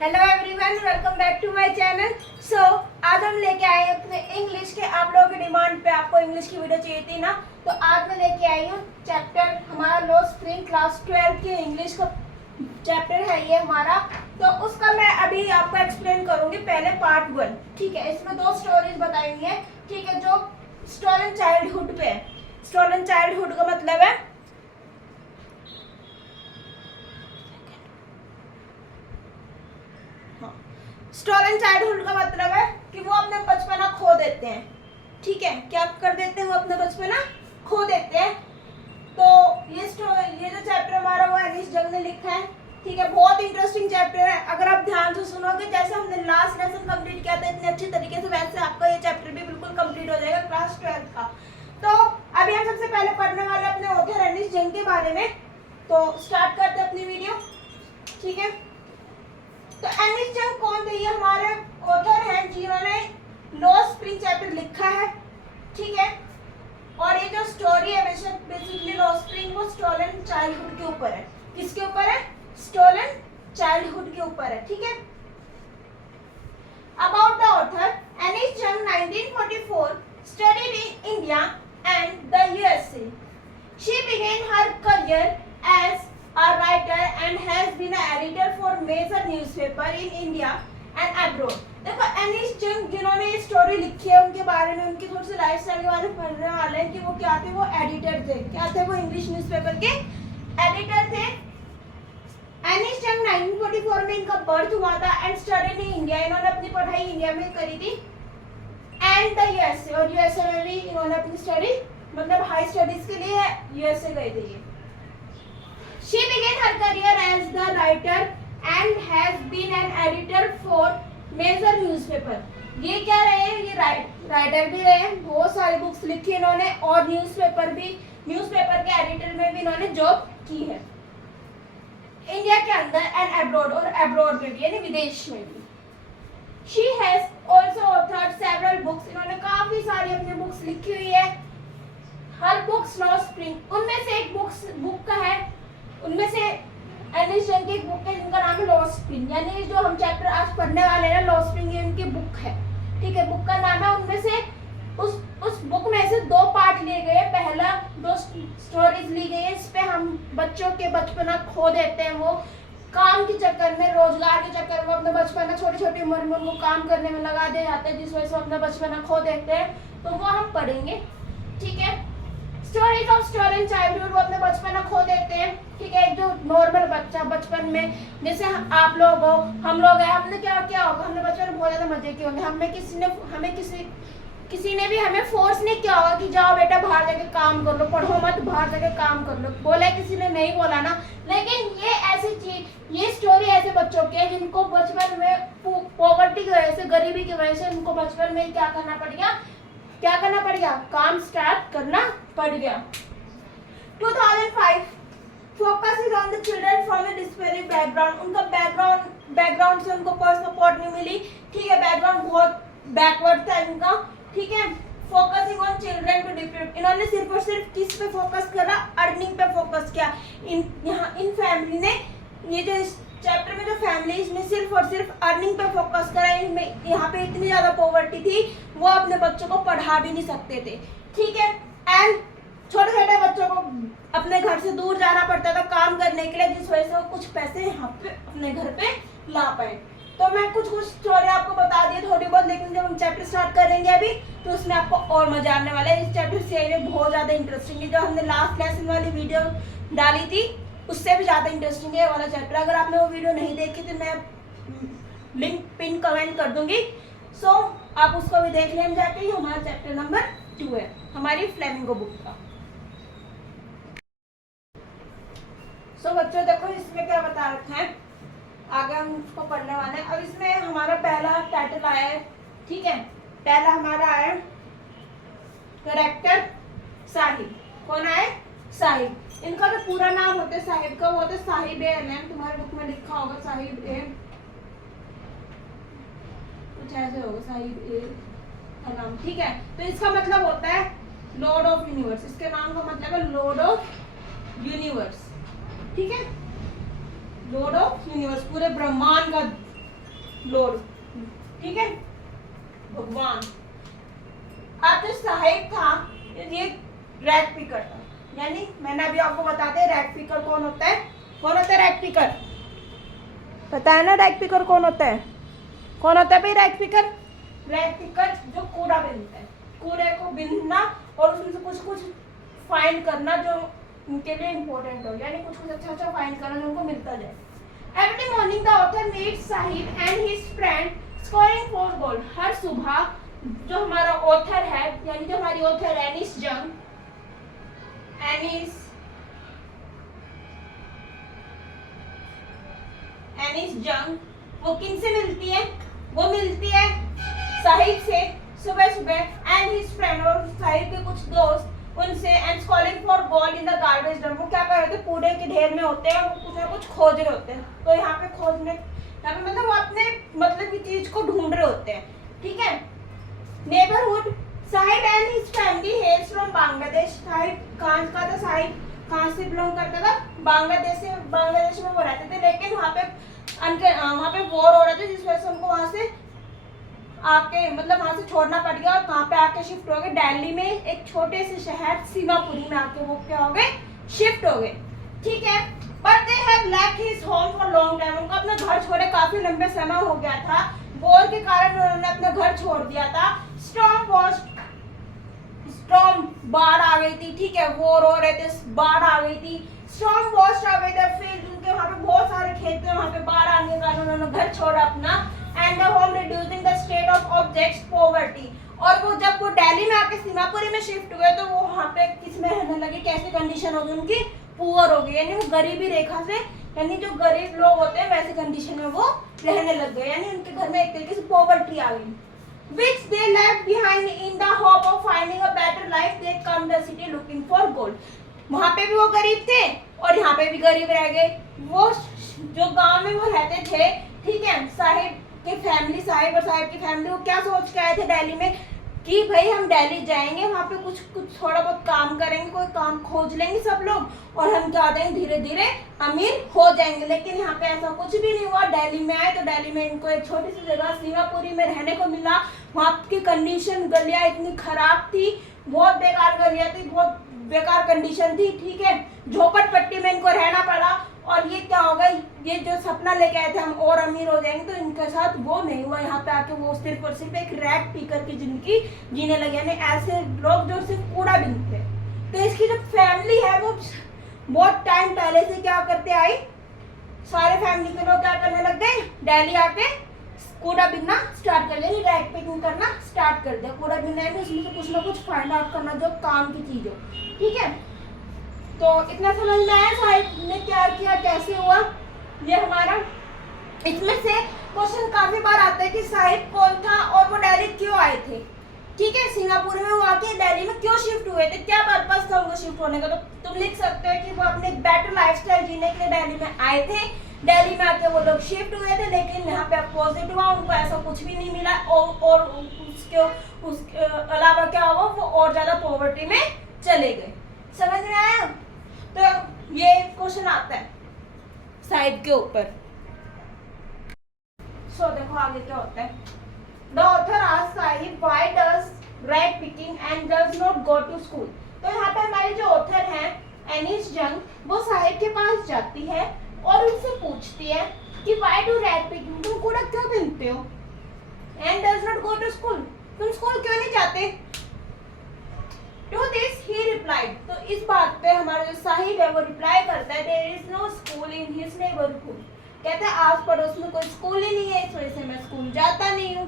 Hello everyone, welcome back to my channel. So आज हम लेके आए हैं अपने इंग्लिश के, आप लोगों की डिमांड पे आपको इंग्लिश की वीडियो चाहिए थी ना, तो आज मैं लेके आई हूँ चैप्टर हमारा लो स्प्रिंग क्लास 12 के इंग्लिश का चैप्टर है ये हमारा। तो उसका मैं अभी आपको एक्सप्लेन करूंगी। पहले पार्ट 1, ठीक है। इसमें 2 स्टोरीज बताई हुई है, ठीक है, जो स्टोलन चाइल्डहुड पे है। स्टोलन चाइल्डहुड का मतलब है स्टोलन चाइल्डहुड का मतलब है कि वो अपने बचपना खो देते हैं, ठीक है। क्या कर देते हैं? वो अपने बचपना खो देते हैं। तो ये जो चैप्टर हमारा वो एनिस जंग ने लिखा है, ठीक है। बहुत इंटरेस्टिंग चैप्टर है। अगर आप ध्यान से सुनोगे, जैसे हमने लास्ट लेसन कंप्लीट किया था इतने अच्छे तरीके से, वैसे आपका ये चैप्टर भी बिल्कुल कंप्लीट हो जाएगा क्लास 12 का। तो अभी हम सबसे पहले पढ़ने वाले अपने ऑथर एनिस जंग के बारे में। तो स्टार्ट करते हैं अपनी वीडियो, ठीक है। तो एनिस जंग कौन थे? ये हमारे ऑथर हैं जिन्होंने लो स्प्रिंग चैप्टर लिखा है, ठीक है। और ये जो स्टोरी है बेसिकली लो स्प्रिंग, वो स्टोलन चाइल्डहुड के ऊपर है। किसके ऊपर है? स्टोलन चाइल्डहुड के ऊपर है, ठीक है। अबाउट द ऑथर, एनिस जंग 1944 studied in India and the USA. She began her career as a writer and has been an editor for major newspaper in India and abroad. देखो एनिस जंग जिन्होंने ये स्टोरी लिखी है, उनके बारे में, उनकी थोड़ी सी लाइफ स्टाइल के बारे में पढ़ने वाले हैं कि वो क्या थे। वो एडिटर थे। क्या थे? वो इंग्लिश न्यूज़पेपर के एडिटर थे। एनिस जंग 1944 में इनका बर्थ हुआ था एंड स्टडीड इन इंडिया। इन्होंने अपनी पढ़ाई इंडिया में करी थी एंड द यूएसए, और यूएसए में भी इन्होंने अपनी स्टडी मतलब हाई स्टडीज के लिए यूएसए गए थे ये। She began her career as the writer and has been an editor for major newspaper. ये क्या रहे हैं? ये राइटर भी रहे हैं, बहुत सारी बुक्स लिखी इन्होंने, और न्यूज़पेपर के एडिटर में भी इन्होंने जॉब की है इंडिया के अंदर एंड अब्रॉड, और अब्रॉड में भी यानी विदेश में भी। She has also authored several books. इन्होंने काफी सारी अपनी बुक्स लिखी हुई है। हर बुक्स लो स्प्रिंग, उनमें से एक बुक का है, उनमें से एनिस जंग की एक बुक है जिनका नाम है लो स्प्रिंग, यानी जो हम चैप्टर आज पढ़ने वाले हैं लो स्प्रिंग, ये उनकी बुक है, ठीक है। बुक का नाम है, उनमें से उस बुक में से 2 पार्ट लिए गए। पहला 2 स्टोरीज ली गई है, इस पे हम बच्चों के बचपना खो देते हैं। वो काम के चक्कर में, रोजगार के चक्कर में अपना बचपना छोटी छोटी उम्र में उनको काम करने में लगा दे जाते हैं, जिस वजह से अपना बचपना खो देते हैं। तो वो हम पढ़ेंगे, ठीक है। स्टोरीज ऑफ स्टोलन चाइल्डहुड, वो अपने बचपना खो देते हैं, ठीक है। एक जो नॉर्मल बच्चा बचपन में, जैसे आप लोग हो, हम लोग हैं, हमने क्या होगा, हमने बचपन में बहुत ज्यादा मजे किए होंगे। किसी ने भी हमें फोर्स नहीं किया होगा कि जाओ बेटा बाहर जाके काम कर लो, पढ़ो मत, बाहर जाके काम कर लो। बोला किसी ने? नहीं बोला ना। लेकिन ये ऐसी चीज, ये स्टोरी ऐसे बच्चों की है जिनको बचपन में पॉवर्टी की वजह से, गरीबी की वजह से उनको बचपन में क्या करना पड़ गया? काम स्टार्ट करना पड़ गया। 2005 focus is on the children from a despairing background. उनका बैकग्राउंड से उनको कोई सपोर्ट नहीं मिली, ठीक है। बैकग्राउंड बहुत बैकवर्ड था इनका, ठीक है। Focusing on children to depute, इन्होंने सिर्फ और सिर्फ किस पे फोकस करा? अर्निंग पे फोकस किया। इन फैमिली ने, ये जो इस चैप्टर में जो फैमिली, इसमें सिर्फ और सिर्फ अर्निंग पे फोकस करा। इनमें यहाँ पे इतनी ज्यादा पॉवर्टी थी, वो अपने बच्चों को पढ़ा भी नहीं सकते थे, ठीक है। एंड छोटे छोटे बच्चों को अपने घर से दूर जाना पड़ता था काम करने के लिए, जिस वजह से वो कुछ पैसे यहाँ पे अपने घर पे ला पाए। तो मैं कुछ स्टोरी आपको बता दी थोड़ी बहुत, लेकिन जब हम चैप्टर स्टार्ट करेंगे अभी, तो उसमें आपको और मजा आने वाला है। इस चैप्टर से बहुत ज्यादा इंटरेस्टिंग है। जो हमने लास्ट लेसन वाली वीडियो डाली थी, उससे भी ज्यादा इंटरेस्टिंग है वाला चैप्टर। अगर आपने वो वीडियो नहीं देखी तो मैं लिंक पिन कमेंट कर दूंगी, सो आप उसको भी देख लें जाके। हमारा चैप्टर नंबर 2 है हमारी फ्लेमिंगो बुक का। सो बच्चों देखो इसमें क्या बता रखा है, आगे हम उसको पढ़ने वाले हैं। अब इसमें हमारा पहला टाइटल आया है, ठीक है। पहला हमारा आया कैरेक्टर साहिब। कौन आए? साहिब। इनका जो पूरा नाम होता है साहिब का, वो होता है साहिब ए अनम। तुम्हारे बुक में लिखा होगा साहिब ए, कुछ ऐसे होगा, साहिब ए अनम, ठीक है। तो इसका मतलब होता है लॉर्ड ऑफ यूनिवर्स। इसके नाम का मतलब है लॉर्ड ऑफ यूनिवर्स, ठीक है। लॉर्ड ऑफ यूनिवर्स, पूरे ब्रह्मांड का लॉर्ड, ठीक है, भगवान। अब जो साहिब था ये रैग पिकर था, यानी मैंने अभी आपको बता दिया रैग पिकर कौन होता है। कौन होता है रैग पिकर? पता है ना रैग पिकर कौन होता है? कौन होता है भाई रैग पिकर? रैग पिकर जो कूड़ा बीनता है, कूड़े को बीनना और उसमें से कुछ कुछ फाइंड करना जो उनके लिए इम्पोर्टेंट हो, यानी कुछ कुछ अच्छा अच्छा फाइंड करना जो उनको मिलता जाए। Every morning the author meets Sahib and his friend scoring 4 गोल। हर सुबह जो हमारा ऑथर है, यानी जो हमारी ऑथर एनिस जंग, एनिस जंग वो किन से मिलती है? वो मिलती है साहिब से सुबह सुबह एंड हिज फ्रेंड, और साहिब के कुछ दोस्त उनसे, and calling for gold in the garbage dump. वो क्या कर रहे थे? कूड़े के ढेर में होते हैं और वो कुछ ना कुछ खोज रहे होते हैं। तो यहाँ पे खोजने, यहाँ पे मतलब वो अपने मतलब की चीज को ढूंढ रहे होते हैं, ठीक है। Neighbourhood Sahib and his family हेल्स from Bangladesh. Sahib कहाँ का था? साहिब कहाँ से बिलोंग करता था? बांग्लादेश से। बांग्लादेश में वो रहते थे, लेकिन वहाँ पे वॉर हो रहा था जिस वजह से उनको वहाँ से आके मतलब वहाँ से छोड़ना पड़ गया और कहाँ पे आके शिफ्ट हो गए? दिल्ली में एक छोटे से शहर सीमापुरी में आके वो क्या हो गए? शिफ्ट हो गए, ठीक है। But they have left his home for long time. उनको अपना घर छोड़े काफी लंबे समय हो गया था, वॉर के कारण उन्होंने अपना घर छोड़ दिया था। स्टॉर्म बाढ़ आ गई थी, ठीक है, वॉर हो रहे थे, बाढ़ आ गई थी। Storm washed away the field, उनके वहाँ पे बहुत सारे खेत थे, वहाँ पे बाढ़ आने के कारण उन्होंने घर छोड़ा अपना। And the home reducing the state of objects poverty. और वो जब वो दिल्ली में आके सीमापुरी में शिफ्ट हुए तो वो वहाँ पे किस में रहने लगे? कैसी कंडीशन होगी उनकी? पुअर हो गई, यानी वो गरीबी रेखा से, यानी जो गरीब लोग होते हैं वैसे कंडीशन में वो रहने लग गए, यानी उनके घर में एक तरीके से पॉवर्टी आ गई। Which they left behind in the hope of finding a better life, they come the city looking for gold. वहाँ पे भी वो गरीब थे और यहाँ पे भी गरीब रह गए। वो जो गांव में वो रहते थे, ठीक है, साहिब और साहिब की फैमिली वो क्या सोच के आए थे दिल्ली में कि भाई हम दिल्ली जाएंगे, वहाँ पे कुछ थोड़ा बहुत काम करेंगे, कोई काम खोज लेंगे सब लोग और हम क्या हो जाएंगे, धीरे धीरे अमीर हो जाएंगे। लेकिन यहाँ पे ऐसा कुछ भी नहीं हुआ। दिल्ली में आए तो दिल्ली में इनको एक छोटी सी जगह सीमापुरी में रहने को मिला। वहाँ की कंडीशन, गलियाँ इतनी खराब थी, बहुत बेकार गलियाँ थी, बहुत बेकार कंडीशन थी, ठीक है। झोपड़पट्टी में इनको रहना पड़ा। और ये क्या होगा, ये जो सपना लेके आए थे हम और अमीर हो जाएंगे, तो इनके साथ वो नहीं हुआ। यहाँ पे आके वो सिर्फ और सिर्फ एक रैग पीकर की जिंदगी जीने लगे, यानी ऐसे लोग जो सिर्फ कूड़ा बीनते। तो इसकी जो फैमिली है वो बहुत टाइम पहले से क्या करते आई, सारे फैमिली के लोग क्या करने लग गए, दिल्ली आके कूड़ा बीनना स्टार्ट कर दिया, रैग पिकिंग करना स्टार्ट कर दिया। कूड़ा बीनने में उसमें से कुछ ना कुछ फाइंड आउट करना जो काम की चीज हो, ठीक है। तो इतना समझ में आया साहिब ने क्या किया, कैसे हुआ ये हमारा। इसमें से क्वेश्चन काफी बार आता है कि साहिब कौन था और वो दिल्ली क्यों आए थे, ठीक है। सिंगापुर में वो आके दिल्ली में क्यों शिफ्ट हुए थे, क्या पर्पस था उनको शिफ्ट होने का। तो तुम लिख सकते हो कि वो अपने बेटर लाइफस्टाइल जीने के लिए दिल्ली में आए थे। दिल्ली में आके वो लोग शिफ्ट हुए थे, लेकिन यहाँ पे अपोजिट हुआ, उनको ऐसा कुछ भी नहीं मिला और उसके अलावा क्या हुआ, वो और ज्यादा पॉवर्टी में चले गए। समझ में आया। तो ये क्वेश्चन आता है साहिब के ऊपर। सो देखो आगे क्या होता है। The author asks Sahib why does rag picking and does not go to school। तो यहाँ पे हमारी जो ऑथर है एनिस जंग, वो साहिब के पास जाती है और उनसे पूछती है कि why do rag picking, तुम कूड़ा क्यों बीनते हो, and does not go to school, तुम स्कूल क्यों नहीं जाते। To this he replied, तो इस बात पे हमारा जो साहिब है वो रिप्लाई करता है there is no school in his neighborhood। कहते हैं आस पड़ोस में कोई स्कूल ही नहीं है, इस वजह से मैं स्कूल जाता नहीं हूँ।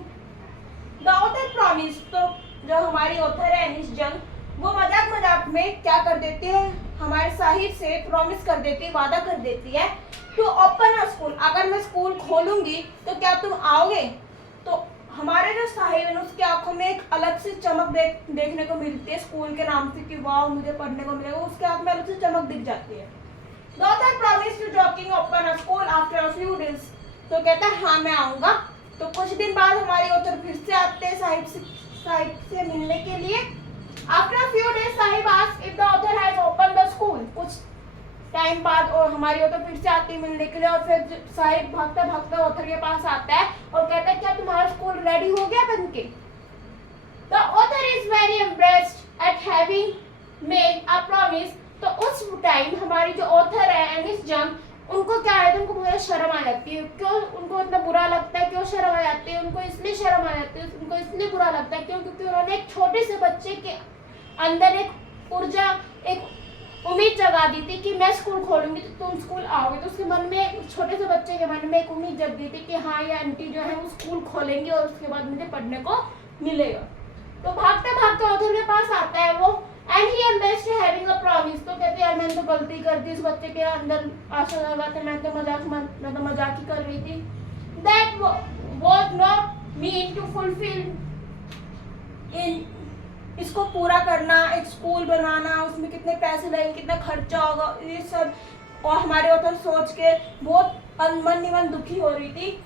The author promised, तो जो हमारी ऑथर है एनिस जंग, वो मजाक में क्या कर देती है, हमारे साहिब से प्रॉमिस कर देती है, वादा कर देती है टू ओपन अ स्कूल, अगर मैं स्कूल खोलूंगी तो क्या तुम आओगे। तो हमारे जो साहिब है उसकी आंखों में एक अलग से चमक देखने को मिलती है स्कूल के नाम से कि वाह मुझे पढ़ने को मिलेगा, उसके आंख में अलग से चमक दिख जाती है। The author promised to joking open a school after a few days, तो कहता है हाँ मैं आऊंगा। तो कुछ दिन बाद हमारी ऑथर फिर से आते हैं साहिब से मिलने के लिए। After a few days Sahib asked if the author has opened the school, कुछ टाइम बाद और हमारी ऑथर फिर से आती है मिलने के लिए और फिर साहिब भागता भागता ऑथर के पास आता है और कहता है क्या तुम्हारा स्कूल रेडी हो गया बनके? The author is very impressed at having made a promise. तो उस टाइम हमारी जो ऑथर है एनिस जंग, उनको क्या है, उनको बहुत शर्म आ जाती है। क्यों उनको इतना बुरा लगता है? क्यों शर्म आ जाती है उनको? इसलिए शर्म आ जाती है उनको, इसलिए बुरा लगता है क्यों? क्योंकि उन्होंने एक छोटे से बच्चे के अंदर एक ऊर्जा, एक उम्मीद जगा दी थी कि मैं स्कूल खोलूंगी तो तुम स्कूल आओगे। तो उसके मन में, उस छोटे से बच्चे के मन में एक उम्मीद जग गई थी कि हाँ ये आंटी जो है वो स्कूल खोलेंगे और उसके बाद मुझे पढ़ने को मिलेगा। तो भागते भागते ऑथर के पास आता है वो, and he एम्बेस्ड having a promise. तो कहते यार मैंने तो गलती कर दी, इस बच्चे के अंदर आशा लगाते, मैं तो मजाक ही कर रही थी। That was not mean to fulfil in, इसको पूरा करना, एक स्कूल बनाना, उसमें कितने पैसे लगेंगे, कितना खर्चा होगा, ये सब और हमारे ऑथर सोच के बहुत मन ही मन दुखी हो रही थी।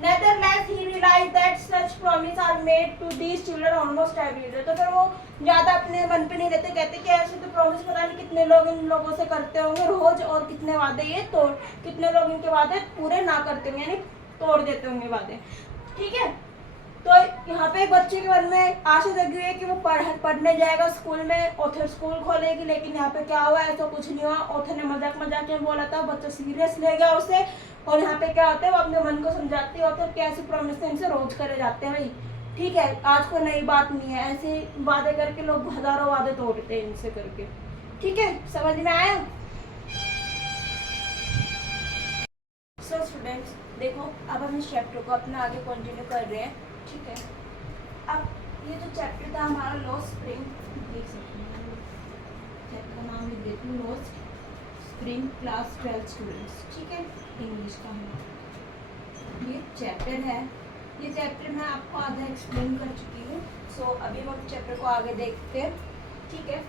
Nevertheless, he realized that such promises are made to these children almost every day. तो फिर वो ज़्यादा अपने मन पे नहीं रहते, कहते कि ऐसे तो प्रॉमिस पता नहीं कितने लोग इन लोगों से करते होंगे रोज, और कितने वादे ये तोड़, कितने लोग इनके वादे पूरे ना करते होंगे, यानी तोड़ देते होंगे वादे। ठीक है, तो यहाँ पे बच्चे के मन में आशा जगी हुई है कि वो पढ़ने जाएगा स्कूल में, ऑथर स्कूल खोलेगी। लेकिन यहाँ पे क्या हुआ, ऐसा कुछ नहीं हुआ। ऑथर ने मजाक में बोला था, बच्चा सीरियस ले गया उसे, और यहाँ पे क्या होता है वो अपने मन को समझाती है। ऑथर कैसे प्रॉमिस इनसे रोज करे जाते हैं भाई, ठीक है, आज कोई नई बात नहीं है, ऐसे वादे करके लोग हजारों वादे तोड़ते हैं इनसे करके। ठीक है, समझ में आया? सो स्टूडेंट्स देखो, अब हम इस चैप्टर को अपना आगे कंटिन्यू कर रहे हैं। ठीक है, अब ये जो चैप्टर था हमारा लॉस्ट स्प्रिंग, देख सकते हैं चैप्टर का नाम लिख देती हूँ, लॉस्ट स्प्रिंग क्लास 12 स्टूडेंट्स। ठीक है, इंग्लिश का हमारा ये चैप्टर है। ये चैप्टर मैं आपको आधा एक्सप्लेन कर चुकी हूँ। सो अभी हम चैप्टर को आगे देखते हैं। ठीक है,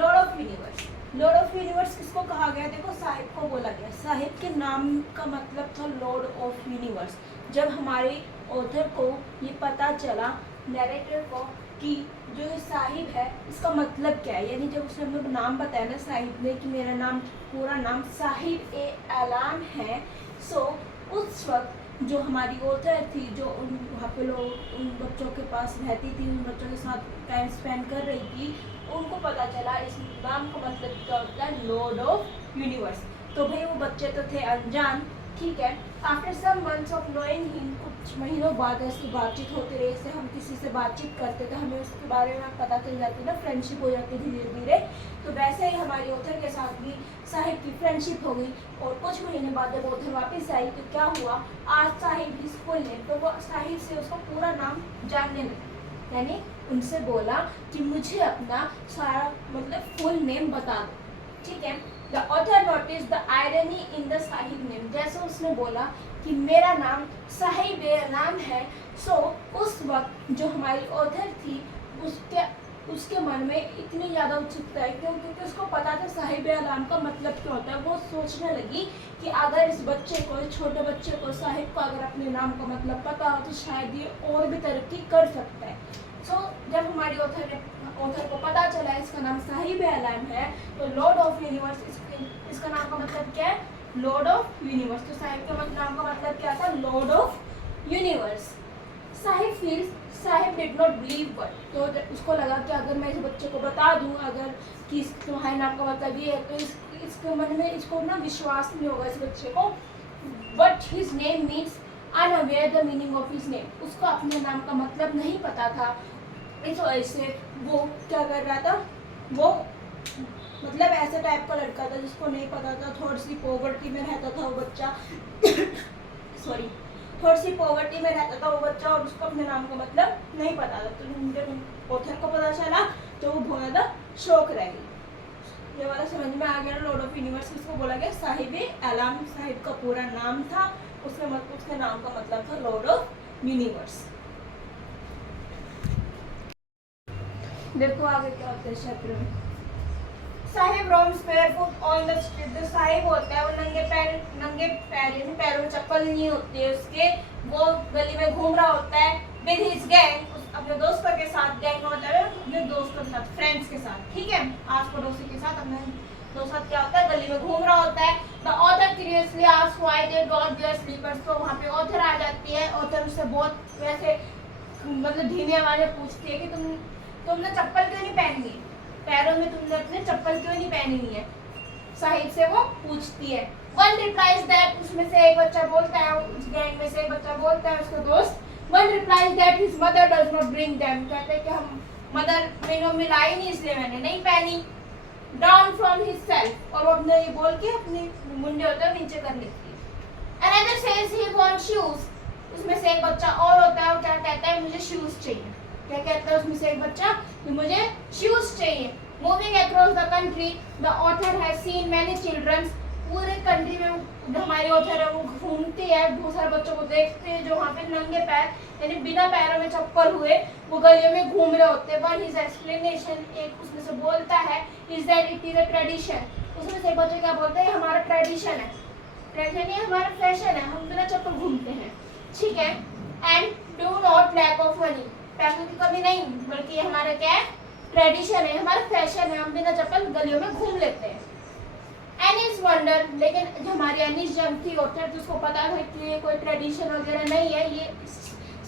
Lord of universe. Lord of universe किसको कहा गया? देखो साहिब को बोला गया। साहिब के नाम का मतलब था लॉर्ड ऑफ यूनिवर्स। जब हमारे ऑथर को ये पता चला, नरेटर को, कि जो ये साहिब है इसका मतलब क्या है, यानी जब उसने हम लोग नाम बताया ना साहिब ने कि मेरा नाम, पूरा नाम साहिब ए आलाम है। सो उस वक्त जो हमारी ऑथर थी, जो उन वहाँ पे लोग उन बच्चों के पास रहती थी, उन बच्चों के साथ टाइम स्पेंड कर रही थी, उनको पता चला इस नाम का मतलब क्या होता है, लॉर्ड ऑफ यूनिवर्स। तो भाई वो बच्चे तो थे अनजान। ठीक है, after some months of knowing him, कुछ महीनों बाद ऐसी बातचीत होती रही, जैसे हम किसी से बातचीत करते तो हमें उसके बारे में पता चल जाती ना, फ्रेंडशिप हो जाती धीरे धीरे। तो वैसे ही हमारी ऑथर के साथ भी साहिब की फ्रेंडशिप हो गई। और कुछ महीने बाद जब ऑथर वापस आई तो क्या हुआ, आज साहिब ही स्कूल में, तो वो साहिब से उसका पूरा नाम जानने लगी, यानी उनसे बोला कि मुझे अपना सारा मतलब फुल नेम बता दो। ठीक है, the author notice the irony in the Sahib name. जैसे उसने बोला कि मेरा नाम साहिब नाम है, सो उस वक्त जो हमारी ऑथर थी उसके मन में इतनी ज़्यादा उत्सुकता है, क्योंकि उसको पता था साहिब आलाम का मतलब क्या होता है। वो सोचने लगी कि अगर इस बच्चे को, इस छोटे बच्चे को, साहिब को अगर अपने नाम का मतलब पता हो तो शायद ये और भी तरक्की कर सकता है। सो जब हमारी ऑथर को पता चला इसका नाम साहिब आलाम है, तो लॉर्ड ऑफ यूनिवर्स, इसका नाम का मतलब क्या है, लॉर्ड ऑफ यूनिवर्स। तो साहिब के नाम का मतलब क्या था, Lord of universe. Sahib did not believe but, तो उसको लगा कि अगर मैं इस बच्चे को बता दूं अगर कि तुम्हारे नाम का मतलब ये है, तो इसके मन में इसको ना विश्वास नहीं होगा इस बच्चे को। But his name means unaware the meaning of his name, उसको अपने नाम का मतलब नहीं पता था। इस वजह से वो क्या कर रहा था, वो मतलब ऐसे टाइप का लड़का था जिसको नहीं पता था, थोड़ी सी पॉवर्टी में रहता था वो बच्चा सॉरी, थोड़ी सी पॉवर्टी में रहता था वो बच्चा, और उसको अपने नाम का मतलब नहीं पता था। तो जब ऑथर को पता चला तो वो बहुत ज़्यादा शौक रह गई। ये वाला समझ में आ गया, लॉर्ड ऑफ यूनिवर्स किसको बोला गया, साहिब आलाम। साहिब का पूरा नाम था, उसके नाम का मतलब था लॉर्ड ऑफ यूनिवर्स। देखो आगे क्या होता है चैप्टर में। Sahib roams barefoot on the street. जो साहिब होता है वो नंगे पैर यानी पैरों में चप्पल नहीं होती है उसके, वो गली में घूम रहा होता है विद हिज गैंग, अपने अपने दोस्तों के साथ, गैंग का मतलब है अपने दोस्तों के साथ, फ्रेंड्स के साथ, ठीक है, आस पड़ोसी के साथ, अपने दोस्त साथ क्या होता है, गली में घूम रहा होता है। The author curiously asked why they don't wear slippers, तो वहाँ पे ऑथर आ जाती है, ऑथर उससे बहुत वैसे मतलब धीमी आवाज में पूछती है कि तुमने चप्पल क्यों नहीं पहनी है, पैरों में तुमने अपने चप्पल क्यों नहीं पहनी हुई है, साहिब से वो पूछती है। वन रिप्लाइज दैट, उसमें से एक बच्चा बोलता है, उस गैंग में से एक बच्चा बोलता है उसका दोस्त, one replies that his mother does not bring them, कहते हैं कि हम मदर मेरी मम्मी लाई नहीं इसलिए मैंने नहीं पहनी। डाउन फ्रॉम हिज सेल्फ, और वो अपने ये बोल के अपने मुंडे होते हैं नीचे कर लेती है। Another says he want shoes, उसमें से एक बच्चा और होता है, वो क्या कहता है, मुझे शूज चाहिए। क्या कहता है उसमें से एक बच्चा कि मुझे शूज चाहिए। Moving across the country the author has seen many childrens, पूरे कंट्री में जो हमारी ऑथर है वो घूमती है, बहुत सारे बच्चों को देखते हैं जो वहाँ पे नंगे पैर यानी बिना पैरों में चप्पल हुए वो गलियों में घूम रहे होते हैं। वन हिज एक्सप्लेनेशन, एक उसमें से बोलता है, is that it is a tradition, उसमें से बच्चे क्या बोलते हैं, हमारा ट्रेडिशन है, ट्रेडिशन ये हमारा फैशन है, हम बिना चप्पल घूमते हैं, ठीक है। And do not lack of money, पैसों की कमी नहीं, बल्कि ये हमारा क्या है, ट्रेडिशन है, हमारा फैशन है, हम बिना चप्पल गलियों में घूम लेते हैं। एनीज वंडर, लेकिन जो हमारी एनीज जंग थी ऑथर, जिसको पता है कि ये कोई ट्रेडिशन वगैरह नहीं है, ये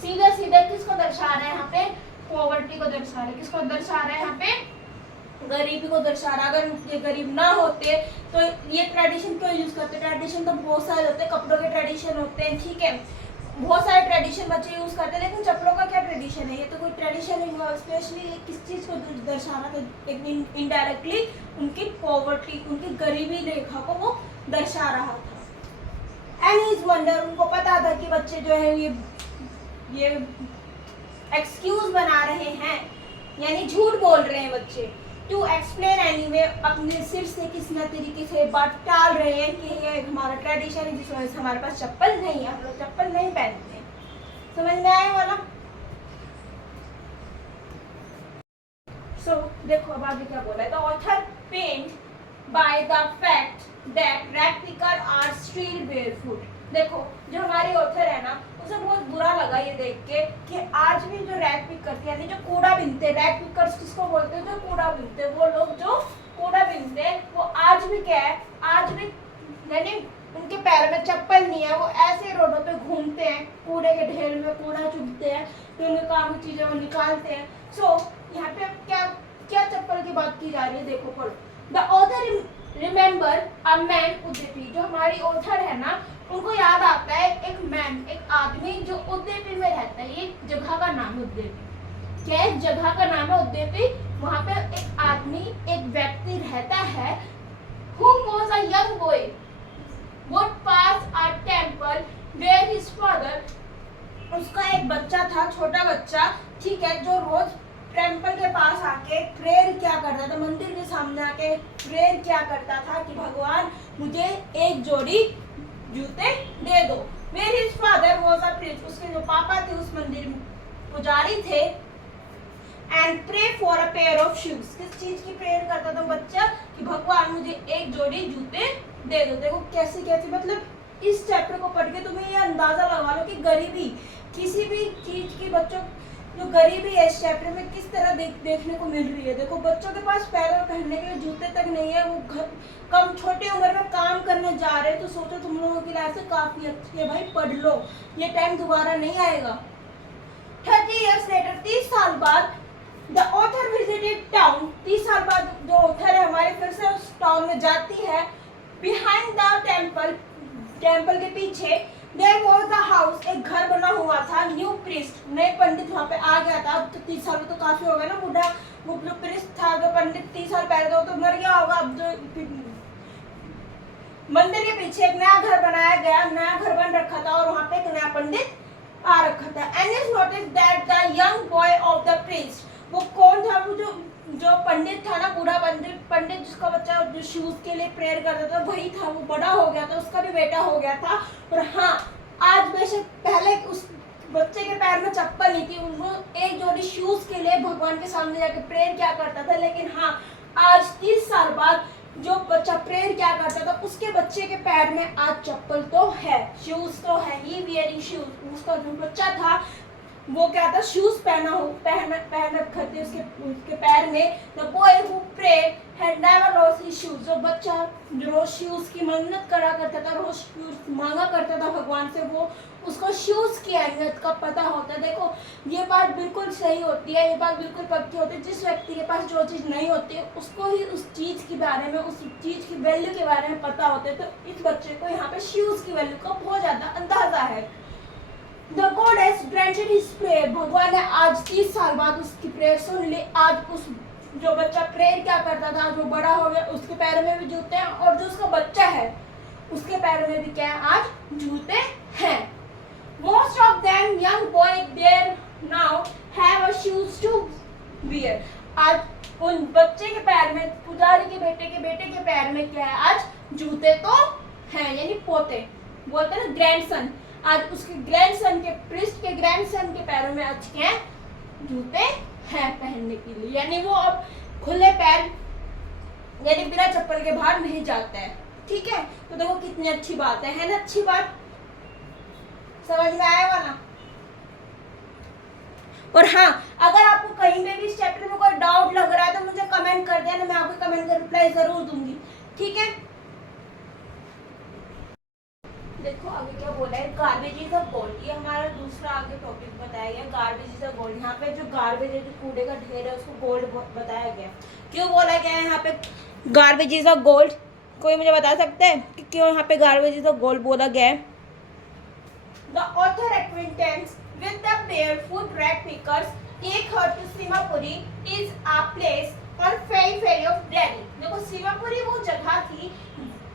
सीधा सीधा किसको दर्शा रहा है यहाँ पे, पॉवर्टी को दर्शा रहा है, किसको दर्शा रहा है यहाँ पे, गरीबी को दर्शा रहा है। अगर ये गरीब ना होते तो ये ट्रेडिशन क्यों यूज करते, ट्रेडिशन तो बहुत सारे होते हैं, कपड़ों के ट्रेडिशन होते हैं, ठीक है, बहुत सारे ट्रेडिशन बच्चे यूज करते हैं, लेकिन चप्पलों का क्या ट्रेडिशन है, ये तो कोई ट्रेडिशन नहीं हुआ। स्पेशली किस चीज को दर्शा रहा था, इनडायरेक्टली उनकी पॉवर्टी, उनकी गरीबी रेखा को वो दर्शा रहा था। एंड इज वंडर, उनको पता था कि बच्चे जो है ये एक्सक्यूज बना रहे हैं, यानी झूठ बोल रहे हैं बच्चे, टू एक्सप्लेन एनीवे, अपने सिर से किसी न तरीके से बात टाल रहे हैं कि ये हमारा ट्रेडिशन है, जिस वजह से हमारे पास चप्पल नहीं है, हम लोग चप्पल नहीं पहनते। समझ में आया वाला? सो देखो अब आगे क्या बोला है, the author pained by the fact that rag picker are still barefoot. देखो जो हमारी ऑथर है ना, उसे बहुत बुरा लगा ये देख के कि आज भी जो रैट पिक करते हैं, यानी जो कूड़ा बीनते, रैट पिकर्स किसको बोलते हैं, जो कूड़ा बीनते, वो लोग जो कूड़ा बीनते हैं, वो आज भी क्या है, आज भी यानी उनके पैर में चप्पल नहीं है, वो ऐसे रोडों पे घूमते हैं, कूड़े के ढेर में कूड़ा चुगते हैं, तो उनके काम की चीजें वो निकालते हैं। सो यहाँ पे क्या क्या चप्पल की बात की जा रही है, देखो पढ़ो। The author remember a man उद्यपी, जो हमारी ऑथर है ना, उनको याद आता है एक मैन, एक आदमी जो उद्यपी में रहता है, ये जगह का नाम है उद्यपी, क्या है, जगह का नाम है उद्यपी, वहाँ पे एक आदमी, एक व्यक्ति रहता है, who was a young boy would pass a temple where his father, उसका एक बच्चा था, छोटा बच्चा, ठीक है, जो रोज टेम्पल के पास आके प्रेयर क्या करता था, मंदिर के सामने आके प्रेयर क्या करता था कि भगवान मुझे एक जोड़ी जूते दे दो। Where his father was a priest, उसके जो पापा थे उस मंदिर में पुजारी थे। And pray for a pair of shoes, किस चीज की प्रेयर करता था बच्चा कि भगवान मुझे एक जोड़ी जूते दे दो। देखो कैसे कैसे, मतलब इस चैप्टर को पढ़ के तुम्हें ये अंदाजा लगा लो कि गरीबी, किसी भी चीज की बच्चों जो गरीबी है इस चैप्टर में किस तरह देखने को मिल रही है। देखो बच्चों के पास पैरों में पहनने के लिए जूते तक नहीं है, वो कम छोटी उम्र में काम करने जा रहे हैं, तो सोचो तुम लोगों की लाइफ से काफी अच्छी है भाई, पढ़ लो, ये टाइम दोबारा नहीं आएगा। 30 years later, 30 साल बाद, द ऑथर विजिटेड टाउन, 30 साल बाद जो ऑथर है हमारे फिर से उस टाउन में जाती है। बिहाइंड द टेम्पल, टेम्पल के पीछे देयर वाज द हाउस, एक घर बना हुआ था। न्यू प्रिस्ट, नए पंडित वहाँ पे आ गया था। अब तो 30 साल तो काफी हो गया ना, बूढ़ा वो जो प्रिस्ट था, जो पंडित 30 साल पहले था, तो मर गया होगा। अब जो मंदिर के पीछे एक नया घर बनाया गया, नया घर बन रखा था और वहाँ पे एक नया पंडित आ रखा था। And is notice that the young boy of the priest, वो कौन था, वो जो पंडित था ना, बूढ़ा पंडित जिसका बच्चा जो शूज के लिए प्रेयर करता था, वही था। वो बड़ा हो गया था, उसका भी बेटा हो गया था। और हाँ, आज बेशक पहले उस बच्चे के पैर में चप्पल नहीं थी, वो एक जोड़ी शूज के लिए भगवान के सामने जाके प्रेयर क्या करता था। लेकिन हाँ, आज 30 साल बाद जो बच्चा प्रेयर क्या करता था, उसके बच्चे के पैर में आज चप्पल तो है, शूज तो है, ही वियरिंग शूज। उसका जो बच्चा था वो क्या था, शूज पहन रखे थे उसके पैर में। The boy who prayed had never lost his shoes, जो बच्चा जो रोज शूज की मन्नत करा करता था, रोज शूज मांगा करता था भगवान से, वो उसको शूज की अहमियत का पता होता है। देखो ये बात बिल्कुल सही होती है, ये बात बिल्कुल पक्की होती है। जिस व्यक्ति के पास जो चीज़ नहीं होती है उसको ही उस चीज़ के बारे में, उस चीज़ की वैल्यू के बारे में पता होता है। तो इस बच्चे को यहाँ पे शूज की वैल्यू का बहुत ज़्यादा अंदाजा है। The goddess granted his prayer, भगवान ने आज 30 साल बाद उसकी प्रेयर सुन ली। आज उस जो बच्चा प्रेयर क्या करता था, जो बड़ा हो गया, उसके पैर में भी जूते हैं, और जो उसका बच्चा है उसके पैर में भी क्या है, आज जूते हैं। Most of them young boy there now have a shoes to wear, आज उन बच्चे के पैर में, पुजारी के बेटे के पैर में क्या है, आज जूते तो हैं, यानी पोते बोलते हैं ना, ग्रैंडसन। आज उसके ग्रैंडसन के, प्रिस्ट के ग्रैंडसन के पैरों में आज क्या जूते हैं पहनने के लिए, यानी वो अब खुले पैर यानी बिना चप्पल के बाहर नहीं जाता है। ठीक है, तो देखो कितनी अच्छी बात है ना, अच्छी बात समझ में आएगा ना। और हाँ, अगर आपको कहीं पे भी इस चैप्टर में कोई डाउट लग रहा है तो मुझे कमेंट कर देना, मैं आपको कमेंट का रिप्लाई जरूर दूंगी। ठीक है, देखो आगे क्या बोला है, गार्बेज इज अ गोल्ड, ये हमारा दूसरा आगे टॉपिक बताया गया, गार्बेज इज अ गोल्ड। यहाँ पे जो गार्बेज है, जो कूड़े का ढेर है, उसको गोल्ड बताया गया। क्यों बोला गया है यहाँ पे गार्बेज इज अ गोल्ड? कोई मुझे बता सकता है कि क्यों यहाँ पे गार्बेज इज अ गोल्ड बोला गया है? The author acquaintance with the barefoot rag pickers take her to Simapuri is a place on ferry of Delhi। देखो सीमापुरी वो जगह थी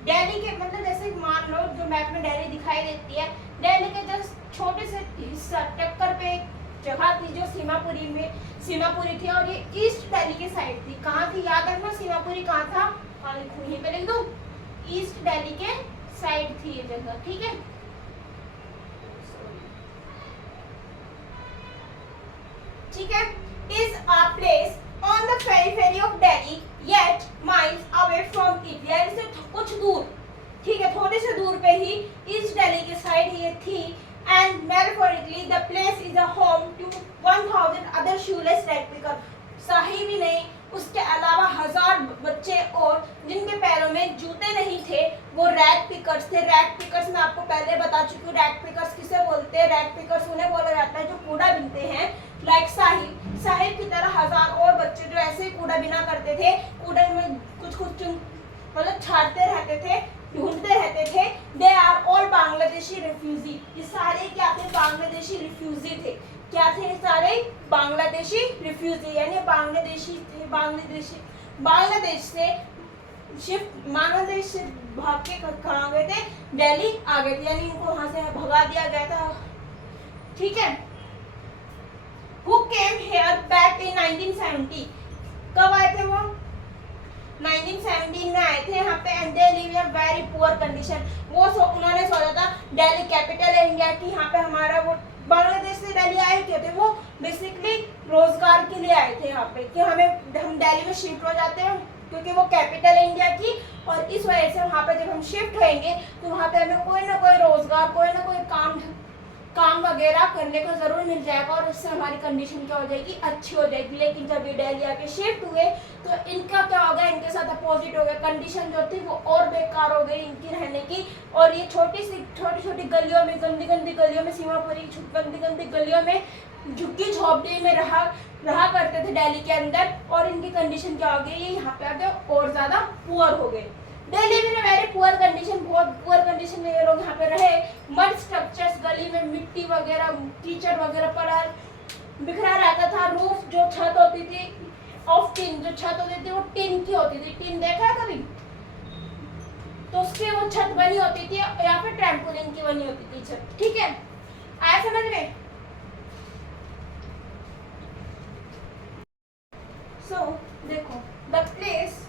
दिल्ली के, मतलब जैसे मान लो जो मैप में दिल्ली दिखाई देती है, दिल्ली के जस्ट छोटे से हिस्सा टक्कर पे एक जगह थी जो सीमापुरी थी, और ये ईस्ट दिल्ली के साइड थी। कहाँ थी याद रखना, सीमापुरी कहाँ था, और यहीं पे लिख दो, ईस्ट दिल्ली के साइड थी ये जगह। ठीक है, ठीक है, is a place on the periphery of Delhi yet miles away from it, यानी से कुछ दूर, ठीक है, थोड़े से दूर पे ही ईस्ट दिल्ली के साइड ये थी। and metaphorically the place is a home to 1000 other shoeless rag pickers, सही भी नहीं, उसके अलावा 1000 बच्चे और जिनके पैरों में जूते नहीं थे, वो रैग पिकर्स थे। रैग पिकर्स मैं आपको पहले बता चुकी हूँ, रैग पिकर्स किसे बोलते हैं, रैग पिकर्स उन्हें बोला जाता है जो कूड़ा बीनते हैं। लाइक साहिब की तरह 1000 और बच्चे जो ऐसे कूड़ा बीना करते थे, कूड़े में कुछ मतलब छाटते रहते थे, ढूंढते रहते थे। They are all Bangladeshi refugees, ये सारे क्या थे, बांग्लादेशी रिफ्यूजी थे। क्या थे सारे, बांग्लादेशी रिफ्यूजी, यानी बांग्लादेशी थे, बांग्लादेश से भाग के कहाँ गए थे, दिल्ली आ गए थे, यानी इनको वहां से भगा दिया गया था। ठीक है, Who came here back in 1970? कब आए थे वो, 1917 में आए थे यहाँ पे। And they live in very poor condition, उन्होंने सोचा था दिल्ली कैपिटल है इंडिया की, यहाँ पे हमारा वो बांग्लादेश से दिल्ली आए थे, वो बेसिकली रोजगार के लिए आए थे यहाँ पे, कि हम दिल्ली में शिफ्ट हो जाते हैं क्योंकि वो कैपिटल है इंडिया की, और इस वजह से वहाँ पे जब हम शिफ्ट होंगे तो वहाँ पे हमें कोई ना कोई रोजगार, कोई ना कोई काम वगैरह करने को जरूर मिल जाएगा, और इससे हमारी कंडीशन क्या हो जाएगी, अच्छी हो जाएगी। लेकिन जब ये दिल्ली आके शिफ्ट हुए तो इनका क्या हो गया, इनके साथ अपोजिट हो गया, कंडीशन जो थी वो और बेकार हो गई इनकी रहने की। और ये छोटी गलियों में, गंदी गलियों में, सीमापुरी गंदी गलियों में, झुग्गी झोपड़ी में रहा करते थे दिल्ली के अंदर, और इनकी कंडीशन क्या हो गई, ये यहाँ पे आके और ज्यादा पुअर हो गए। दिल्ली में वेरी पुअर कंडीशन, बहुत पुअर कंडीशन में ये लोग यहाँ पे रहे। मड स्ट्रक्चर्स, गली में मिट्टी वगैरह, कीचड़ वगैरह पड़ा बिखरा रहता था। रूफ, जो छत होती थी ऑफ टिन, जो छत होती थी वो टिन की होती थी। टिन देखा है कभी, तो उसकी वो छत बनी होती थी, या फिर ट्रैम्पोलिन की बनी होती थी छत। ठीक है, आया समझ में? सो देखो, the place,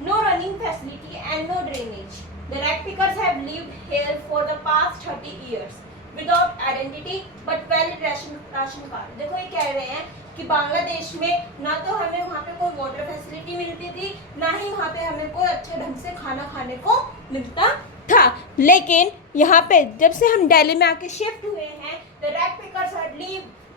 no running facility and no drainage. The rag pickers have lived here for the past 30 years without identity but valid ration card. देखो ये कह रहे हैं कि बांग्लादेश में ना तो हमें वहाँ पे कोई वाटर फैसिलिटी मिलती थी, ना ही वहाँ पे हमें कोई अच्छे ढंग से खाना खाने को मिलता था। लेकिन यहाँ पे जब से हम दिल्ली में आके शिफ्ट हुए हैं, the rag pickers had lived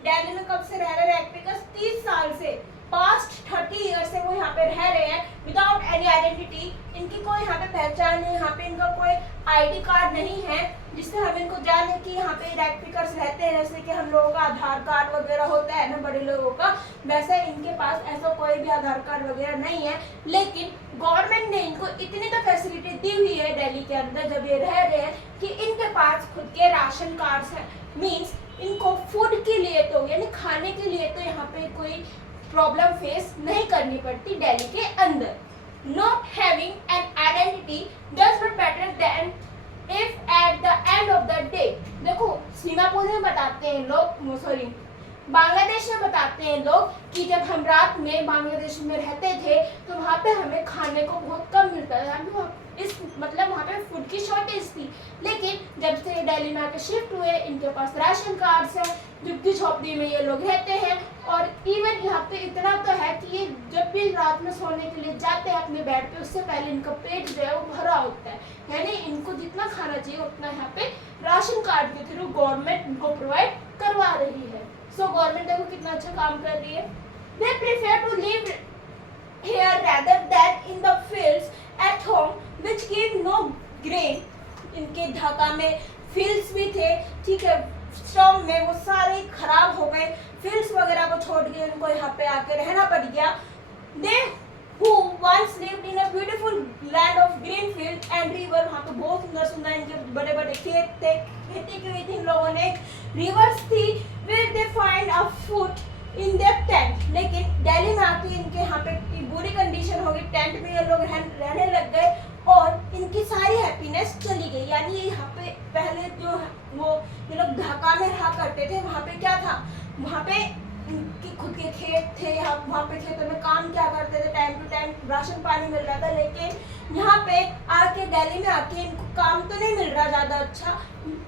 Delhi में कब से रह रहे रैग पिकर्स? 30 साल से, पास्ट 30 ईयर से वो यहाँ पे रह रहे हैं विदाउट एनी आइडेंटिटी। इनकी कोई यहाँ पे पहचान नहीं, यहाँ पे इनका कोई आईडी कार्ड नहीं है जिससे हम इनको जाने कि यहाँ पे रैग पिकर्स रहते हैं। जैसे कि हम लोगों का आधार कार्ड वगैरह होता है ना बड़े लोगों का, वैसे इनके पास ऐसा कोई भी आधार कार्ड वगैरह नहीं है। लेकिन गवर्नमेंट ने इनको इतनी तो फैसिलिटी दी हुई है दिल्ली के अंदर जब ये रह रहे हैं कि इनके पास खुद के राशन कार्ड्स हैं। मीन्स इनको फूड के लिए तो यानी खाने के लिए तो यहाँ पे कोई प्रॉब्लम फेस नहीं करनी पड़ती दिल्ली के अंदर। Not having an identity does not matter then if at the end of the day. देखो सिंगापुर में बताते हैं लोग, सॉरी बांग्लादेश में बताते हैं लोग कि जब हम रात में बांग्लादेश में रहते थे तो वहाँ पे हमें खाने को बहुत कम मिलता था, इस मतलब वहाँ पे फूड की शॉर्टेज थी। लेकिन जब से दिल्ली में आके शिफ्ट हुए इनके पास राशन कार्ड्स हैं, झुग्गी झोपड़ी में ये लोग रहते हैं। और इवन यहाँ पे इतना तो है कि ये जब भी रात में सोने के लिए जाते हैं अपने बेड पे, उससे पहले इनका पेट जो है वो भरा होता है, यानी इनको जितना खाना चाहिए उतना यहाँ पे राशन कार्ड के थ्रू गवर्नमेंट इनको प्रोवाइड करवा रही है। सो गवर्नमेंट देखो कितना अच्छा काम कर रही है। They prefer to live here rather than in the fields at home which give no grain। इनके ढाका में फील्ड्स भी थे, ठीक है, स्टॉर्म में वो सारे खराब हो गए, फील्ड्स वगैरह को छोड़ के इनको यहाँ पे आके रहना पड़ गया। दे who once lived in a beautiful land of green field and river, वहाँ पे बहुत सुंदर सुंदर इनके बड़े बड़े खेत थे, खेती की हुई थी इन लोगों ने, रिवर्स थी, where they find a food in their tent। लेकिन दिल्ली में आके इनके यहाँ पे बुरी कंडीशन हो गई, टेंट में ये लोग रहने लग गए और इनकी सारी हैप्पीनेस चली गई। यानी यहाँ पे पहले जो वो ये लोग ढाका में रहा करते थे, वहाँ पे क्या था, वहाँ पे इनके खुद के खेत थे, वहाँ पे खेतों में काम क्या करते थे, टाइम टू टाइम राशन पानी मिल रहा था। लेकिन यहाँ पे आके दिल्ली में आके इनको काम तो नहीं मिल रहा ज़्यादा अच्छा,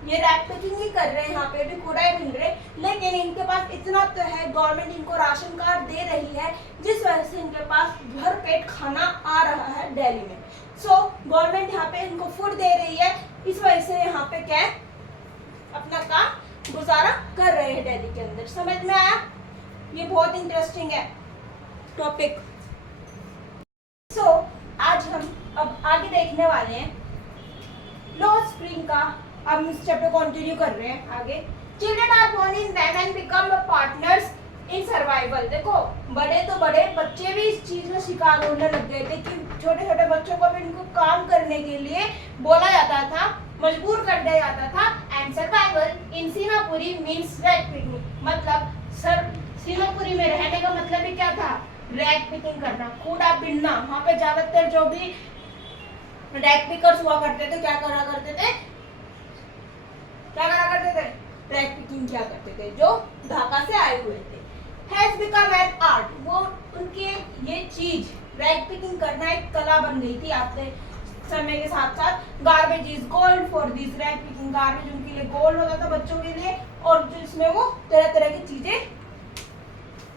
ये रैग पिकिंग ही कर रहे हैं, यहाँ पे भी कूड़ा ही मिल रहे, लेकिन इनके पास इतना तो है, गवर्नमेंट इनको राशन कार्ड दे रही है जिस वजह से इनके पास भर पेट खाना आ रहा है दिल्ली में। सो गवर्नमेंट यहाँ पे इनको फूड दे रही है, इस वजह से यहाँ पे क्या है अपना काम गुजारा कर रहे हैं दिल्ली के अंदर। समझ में आया? ये बहुत इंटरेस्टिंग है टॉपिक। सो आज हम अब आगे देखने वाले हैं लो स्प्रिंग का। अब हम इस चैप्टर कंटिन्यू कर रहे हैं आगे। Children are born in them and become partners in survival. देखो बड़े तो बड़े बच्चे भी इस चीज में शिकार होने लग गए थे कि छोटे छोटे बच्चों को भी इनको काम करने के लिए बोला जाता था, मजबूर कर दिया जाता था। And survival in Seemapuri means rag picking, मतलब सीमापुरी में रहने का मतलब ही क्या था, रैग पिकिंग करना, कूड़ा बिनना। वहाँ पे ज्यादातर जो भी रैग पिकर्स हुआ करते थे क्या करा करते थे, रैग पिकिंग क्या करते थे, जो ढाका से आए हुए थे। हैज बिकम एन आर्ट, वो उनके ये चीज रैग पिकिंग करना एक कला बन गई थी आपके समय के साथ साथ। Garbage is gold for this rag picking, garbage उनके लिए गोल्ड होता था बच्चों के लिए, और जिसमें वो तरह तरह की चीजें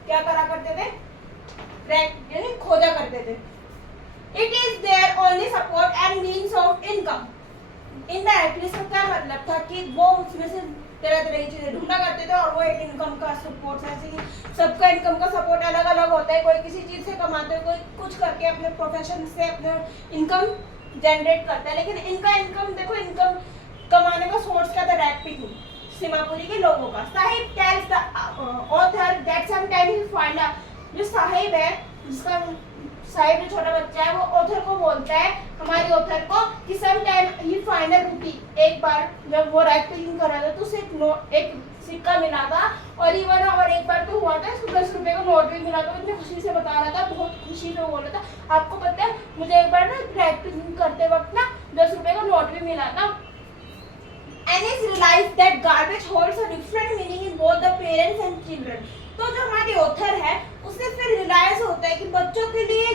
क्या करा करते थे, रैग यानी खोजा करते थे। It is their only support and means of income. Indirectly इसका क्या मतलब था कि वो उसमें से तरह तरह की चीजें ढूंढा करते थे और वो एक इनकम का सपोर्ट, ऐसे कि सबका इनकम का सपोर्ट अलग अलग होता है, कोई किसी चीज से कमाते है, कोई कुछ करके अपने प्रोफेशन से अपने इनकम जनरेट करता है। लेकिन इनका इनकम देखो, इनकम कमाने का सोर्स क्या था, रैग पिकिंग, सीमापुरी के लोगों का। Sahib tells the author that sometime he find a, जो साहिब है, जिसका साहिब जो छोटा बच्चा है, वो ऑथर को बोलता है, हमारी ऑथर को, कि समटाइम ही फाइंड अ रूपी, एक बार जब वो रैग पिकिंग कर रहा था तो उसे एक सिक्का मिला था, और इवन और एक बार तो हुआ था 10 रुपए का नोट भी मिला था। इतनी खुशी से बता रहा था, बहुत खुशी से बोल रहा था, आपको पता है मुझे एक बार ना रैग पिकिंग करते वक्त ना 10 रुपए का नोट भी मिला था। Anis realized that garbage holds a different meaning in both the parents and children। तो जो हमारी ऑथर है उसे फिर रियलाइज होता है कि बच्चों के लिए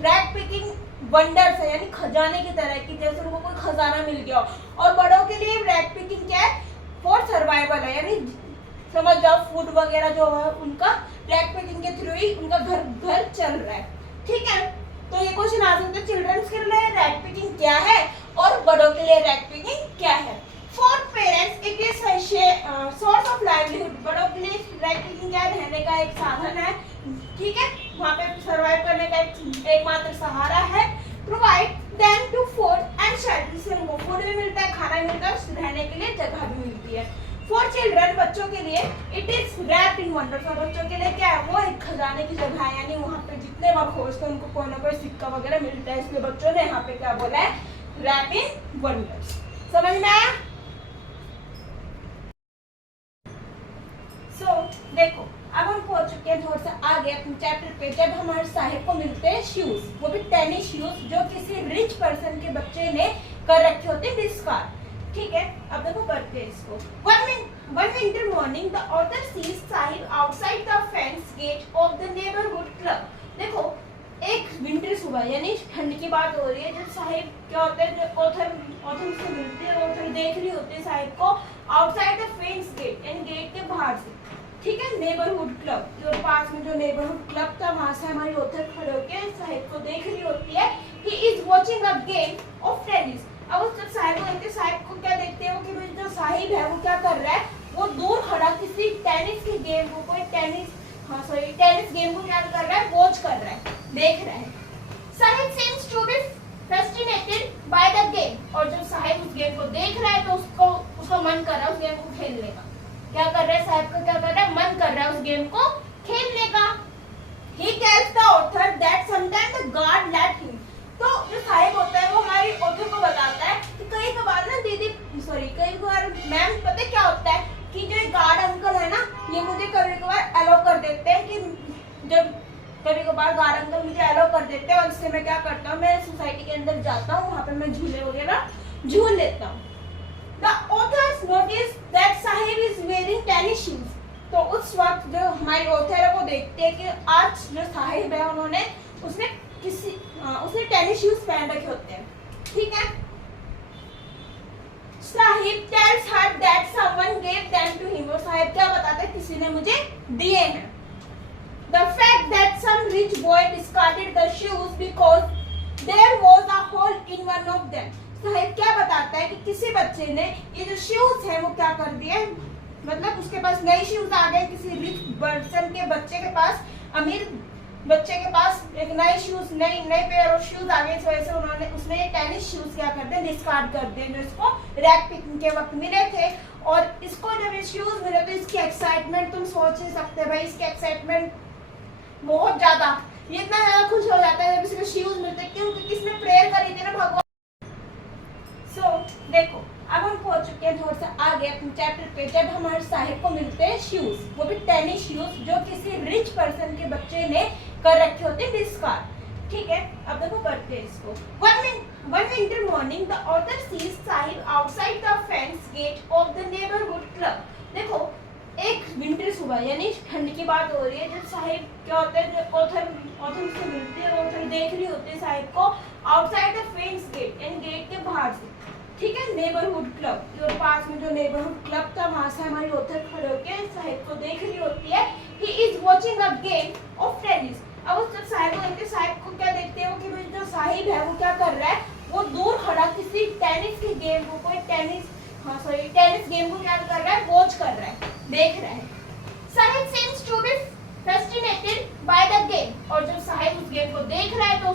रैग पिकिंग वंडर्स है, यानी खजाने की तरह की, जैसे उनको कोई खजाना मिल गया हो, और बड़ों के लिए रैग पिकिंग क्या है, फॉर सर्वाइवल है, यानी समझ जाओ फूड वगैरह जो है उनका रैग पिकिंग के थ्रू ही उनका घर चल रहा है। ठीक है, तो ये क्वेश्चन आ सकता है चिल्ड्रंस के लिए रैग पिकिंग क्या है और बड़ों के लिए रैग पिकिंग क्या है। For parents it is source of livelihood, बड़ों के लिए रैंकिंग क्या रहने का एक साधन है, ठीक है, वहाँ पे सरवाइव करने का एकमात्र सहारा है। Provide them to food and shelter, से उनको फूड भी मिलता है, खाना भी मिलता है, रहने के लिए जगह भी मिलती है। फॉर चिल्ड्रन, बच्चों के लिए, it is wrapped in wonders, और बच्चों के लिए क्या है, वो एक खजाने की जगह है, यानी वहाँ पे जितने बार खोजते हैं उनको कोई ना कोई सिक्का वगैरह मिलता है, इसलिए बच्चों ने यहाँ पे क्या बोला है, रैप इन वंडर्स। समझ में आया? देखो अब हम पहुंच चुके हैं थोड़ा सा आगे अपने चैप्टर पे, जब हमारे साहिब को मिलते हैं शूज, वो भी टेनिस शूज, जो किसी रिच पर्सन के बच्चे ने कर रखे होते हैं डिस्कार्ड, ठीक है। अब देखो करते हैं इसको। One winter morning, the author sees Sahib outside the fence gate of the neighborhood club. देखो एक विंटर सुबह यानी ठंड की बात हो रही है, जब साहिब क्या होता है, जब ऑथर से मिलती है, ऑथर देख रही होती है साहिब को आउटसाइड द फेंस गेट, यानी गेट के बाहर से, ठीक है, नेबरहुड क्लब, जो पास में जो नेबरहुड क्लब था वहां से हमारी ऑथर खड़े होकर साहिब को देख रही होती है। He is watching a game of tennis. अब उस जब साहिब को देखते, साहिब को क्या देखते हो कि जो साहिब है वो क्या कर रहा है, वो दूर खड़ा किसी टेनिस के गेम को, कोई टेनिस गेम को क्या कर रहा है, वॉच कर रहा है, देख रहा है। Saheb seems to be fascinated by the game, और जब साहिब उस गेम को देख रहा है तो उसका मन कर रहा है उस गेम को खेलने का। क्या कर रहा है साहिब का, क्या कर रहा है, मन कर रहा है उस गेम को खेलने का। He tells the author that sometimes the guard let him, तो जो साहिब होता है वो हमारी ऑथर को बताता है कि कई बार ना कई बार मैम पता है क्या होता है कि जो गार्ड अंकल है ना, ये मुझे कभी कभार अलाउ कर देते हैं, कि जब कभी कभार गार्ड अंकल मुझे अलाउ कर देते हैं, और इससे मैं क्या करता हूँ, मैं सोसाइटी के अंदर जाता हूँ, वहाँ पे मैं झूले वगैरह झूल लेता हूँ। The authors notice that Sahib is wearing tennis shoes. तो उस वक्त जो हमारी ऑथर है वो देखते हैं कि आज जो साहिब है उसने टेनिस शूज पहन रखे होते हैं, ठीक है। Sahib tells her that someone gave them to him, और साहिब क्या बताता है, किसी ने मुझे दिए हैं। The fact that some rich boy discarded the shoes because there was a hole in one of them. Sahib क्या बताता है कि किसी बच्चे ने ये जो शूज है वो क्या कर दिए, मतलब उसके पास नए शूज आ गए, किसी रिच पर्सन के बच्चे के पास, अमीर बच्चे के पास एक नए शूज, नए पेयर ऑफ शूज आ गए, इस वजह से उसने ये टेनिस शूज क्या कर दिए, डिस्कार्ड कर दिए, जो इसको रैक पिकिंग के वक्त मिले थे। और इसको जब ये शूज मिले तो इसकी एक्साइटमेंट तुम सोच नहीं सकते भाई, इसकी एक्साइटमेंट बहुत ज्यादा, ये इतना ज्यादा खुश हो जाता है जब इसको शूज मिलते हैं, क्योंकि किसने प्रेयर करी थी ना भगवान। देखो अब हम पहुंच चुके हैं थोड़ा सा आगे अपने चैप्टर पे, जब हमारे साहिब को मिलते हैं शूज, वो भी टेनिस शूज, जो किसी रिच पर्सन के बच्चे ने कर रखे होते हैं डिस्कार्ड, ठीक है। अब देखो करते हैं इसको। One winter morning, the author sees Sahib outside the fence gate of the neighborhood club. देखो एक विंटर सुबह यानी ठंड की बात हो रही है, जब साहिब क्या होता है, जब ऑथर से मिलती है, ऑथर देख रही होती है साहिब को आउटसाइड द फेंस गेट, यानी गेट के बाहर से, ठीक है, नेबरहुड क्लब, जो पास में जो नेबरहुड क्लब था वहां से हमारी ऑथर खड़े होकर साहिब को देख रही होती है। He is watching a game of tennis. अब उस जब साहिब को देखते, साहिब को क्या देखते हो कि जो साहिब है वो क्या कर रहा है, वो दूर खड़ा किसी टेनिस के गेम को, कोई टेनिस गेम को क्या कर रहा है, वॉच कर रहा है, देख रहा है। Saheb seems to be fascinated by the game, और जब साहिब उस गेम को देख रहा है तो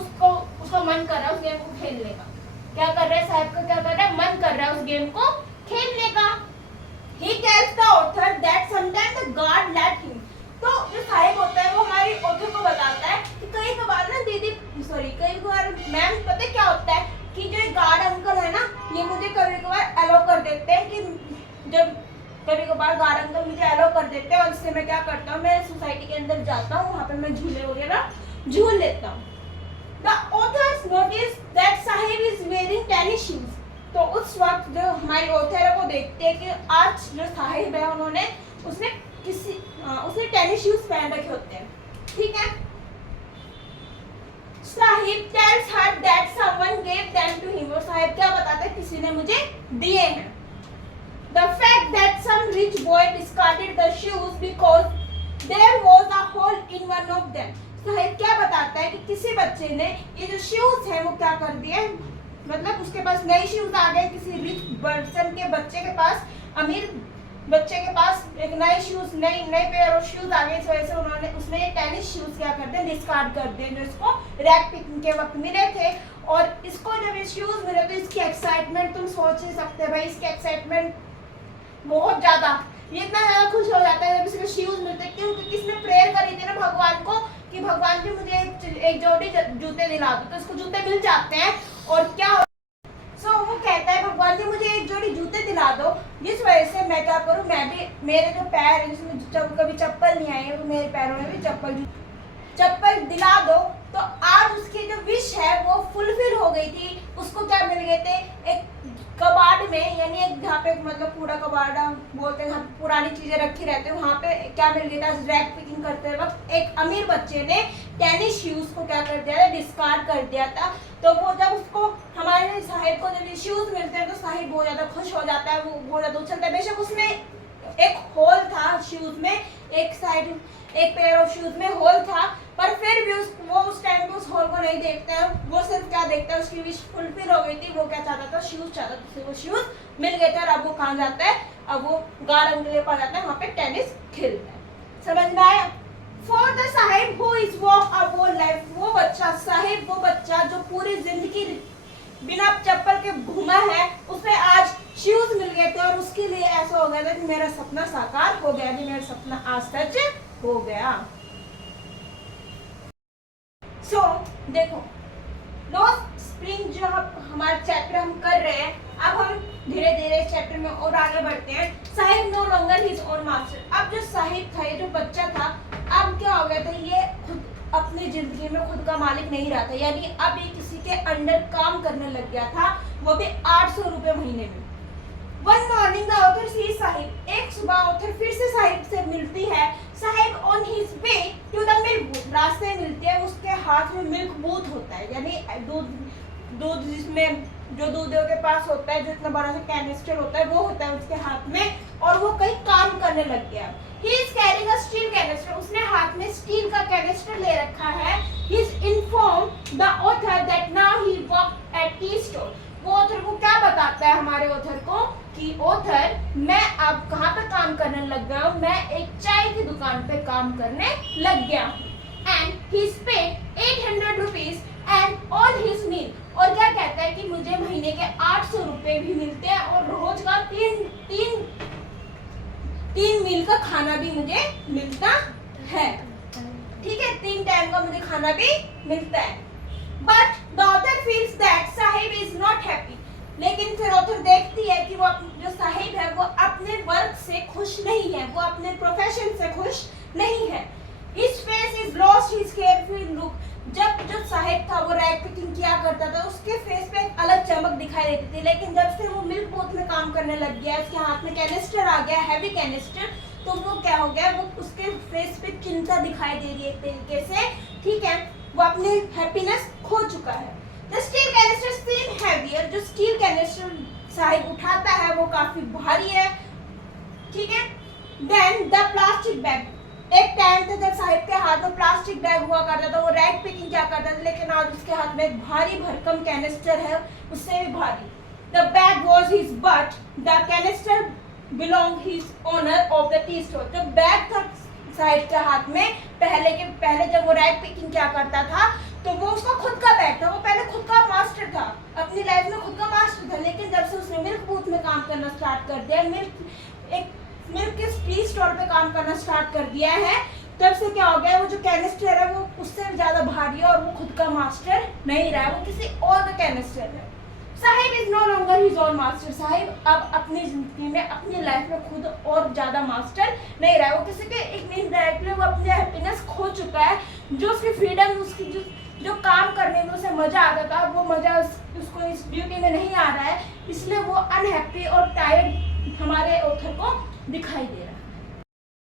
उसका मन कर रहा है उस गेम को खेलने का। क्या कर रहा है साहिब का, क्या कर रहा है, मन कर रहा है उस गेम को खेलने का। He tells the author that sometimes the guard let him. तो जो साहिब होता है वो हमारी ऑथर को बताता है कि कई बार ना कई बार मैम पता है क्या होता है कि जो गार्ड अंकल है ना, ये मुझे कभी कभार अलाउ कर देते हैं, कि जब कभी कभार गार्ड अंकल मुझे अलाउ कर देते हैं, और इससे मैं क्या करता हूँ, मैं सोसाइटी के अंदर जाता हूँ, वहाँ पे मैं झूले वगैरह झूल लेता हूँ। The authors notice that Sahib is wearing tennis shoes. तो उस वक्त जो हमारी ऑथर है वो देखते हैं कि आज जो साहिब है उसने टेनिस शूज पहन रखे होते हैं, ठीक है। Sahib tells her that someone gave them to him, और साहिब क्या बताता है, किसी ने मुझे दिए हैं। The fact that some rich boy discarded the shoes because there was a hole in one of them. Sahib क्या बताता है कि किसी बच्चे ने ये जो शूज है वो क्या कर दिए, मतलब उसके पास नए शूज आ गए, किसी रिच पर्सन के बच्चे के पास, अमीर बच्चे के पास एक नए शूज नए पेयर ऑफ शूज आ गए, इस वजह से उसने टेनिस शूज क्या कर दिया, डिस्कार्ड कर दिए जो इसको रैक पिकिंग के वक्त मिले थे। और इसको जब ये शूज मिले तो इसकी एक्साइटमेंट तुम सोच ही सकते हैं भाई, इसकी एक्साइटमेंट बहुत ज्यादा, ये इतना ज्यादा खुश हो जाता है जब इसको शूज मिलते हैं। क्यों? क्योंकि इसने प्रेयर करी थी ना भगवान को कि भगवान जी मुझे एक जोड़ी जूते दिला दो, तो इसको जूते मिल जाते हैं। और क्या वो कहता है भगवान जी मुझे एक जोड़ी जूते दिला दो, जिस वजह से मैं क्या करूं, मैं भी मेरे जो पैर है जिसमें कभी चप्पल नहीं आई है, तो मेरे पैरों में भी चप्पल दिला दो। तो आज उसकी जो विश है वो फुलफिल हो गई थी। उसको क्या मिल गए थे, एक कबाड़ में, यानी एक जहाँ पे मतलब पूरा कबाड़ा बोलते हैं, पुरानी चीजें रखी रहती है, वहाँ पे क्या मिल गया था, रैक पिकिंग करते वक्त एक अमीर बच्चे ने टेनिस शूज को क्या कर दिया था, डिस्कार्ड कर दिया था। तो वो जब उसको हमारे साहिब को जब ये शूज मिलते हैं तो साहिब बहुत ज्यादा खुश हो जाता है, वो बहुत ज्यादा उछलता है। बेशक उसमें एक होल था शूज में, एक साइड एक पेयर ऑफ शूज में होल था, पर फिर भी वो उस टाइम पे उस होल को नहीं देखता है, वो सिर्फ क्या देखता है, उसकी विश फुलफिल हो गई थी। वो क्या चाहता था, शूज चाहता था, वो शूज मिल गए थे। और अब वो कहाँ जाता है, अब वो गार्डन के लिए पास जाता है, वहाँ पे टेनिस खेलता है। समझ में आया? For the Saheb who is walk a whole life, वो बच्चा साहिब, वो बच्चा जो पूरी जिंदगी बिना चप्पल के घूमा है, उसे आज शूज मिल गए थे और उसके लिए ऐसा हो गया था कि मेरा सपना साकार हो गया, कि मेरा सपना आज सच हो गया। सो देखो, लॉस्ट स्प्रिंग जो हमारा चैप्टर हम कर रहे हैं, अब हम धीरे धीरे चैप्टर में और आगे बढ़ते हैं। Saheb no longer his own master, अब जो साहिब था, ये जो बच्चा था, अब क्या हो गया था, ये खुद अपनी जिंदगी में खुद का मालिक नहीं रहा था, यानी अब ये किसी के अंडर काम करने लग गया था, वो भी 800 रुपए महीने में। One morning the author sees Saheb, एक सुबह ऑथर फिर से साहिब से मिलती है। Saheb on his way to the milk booth, रास्ते मिलती है, उसके हाथ में मिल्क बूथ होता है, यानी दूध जिसमें जो दूधियों के पास होता है, जो इतना बड़ा सा कैनिस्टर होता है, वो होता है उसके हाथ में, और वो कहीं काम करने लग गया। He is carrying a steel canister, उसने हाथ में स्टील का कैनिस्टर ले रखा है। He is informed the author that now he work at tea store, वो ऑथर को क्या बताता है, हमारे ऑथर को, कि ऑथर मैं अब कहाँ पे काम करने लग गया हूँ, मैं एक चाय की दुकान पे काम करने लग गया हूँ। And he paid 800 rupees and all his meal, और क्या कहता है कि मुझे महीने के 800 रुपए भी मिलते हैं और रोज का तीन मील का खाना भी मुझे मिलता है। ठीक है, 3 टाइम का मुझे खाना भी मिलता है। But the author feels that Sahib is not happy, लेकिन फिर ऑथर देखती है कि वो जो साहिब है वो अपने वर्क से खुश नहीं है, वो अपने प्रोफेशन से खुश नहीं है। His face is lost his carefree look, जब साहिब था वो रैक पिकिंग किया करता था, उसके फेस पे एक अलग चमक दिखाई देती थी, लेकिन जब से वो मिल्क बूथ में काम करने लग गया, उसके हाथ में कैनिस्टर आ गया, हैवी कैनिस्टर, तो वो क्या हो गया, वो उसके फेस पे चिंता दिखाई दे रही है एक तरीके से। ठीक है, वो अपनी हैप्पीनेस खो चुका है। The steel canister seemed heavier, जो स्टील कैनिस्टर साहिब उठाता है वो काफी भारी है। ठीक है, then the plastic bag, एक टाइम था जब साहिब के हाथ में प्लास्टिक बैग हुआ करता था, वो रैक पिकिंग क्या करता था, लेकिन आज उसके हाथ में एक भारी भरकम कैनिस्टर है, उससे भी भारी। The bag was his, but the canister belonged his owner of the tea store, जो बैग था साहिब के हाथ में पहले जब वो रैक पिकिंग क्या करता था, तो वो उसका खुद का बैग था, वो पहले खुद का मास्टर था, अपनी लाइफ में खुद का मास्टर था। लेकिन जब से उसने मिल्क बूथ में काम करना स्टार्ट कर दिया, मिल्क के टी स्टॉल पे काम करना स्टार्ट कर दिया है, तब से क्या हो गया, वो जो कैनिस्टर है वो उससे भी ज्यादा भारी है और वो खुद का मास्टर नहीं रहा है, वो किसी और का कैनिस्टर है। Saheb is no longer his own master, Saheb अब अपनी जिंदगी में अपनी लाइफ में खुद और ज्यादा मास्टर नहीं रहा है, वो किसी के इनडायरेक्टली वो अपनी हैप्पीनेस खो चुका है। जो उसकी फ्रीडम, उसकी जो काम करने में उसे मजा आता था, वो मजा उसको इस ड्यूटी में नहीं आ रहा है, इसलिए वो अनहैप्पी और टायर्ड हमारे ऑथर को दिखाई दे रहा है।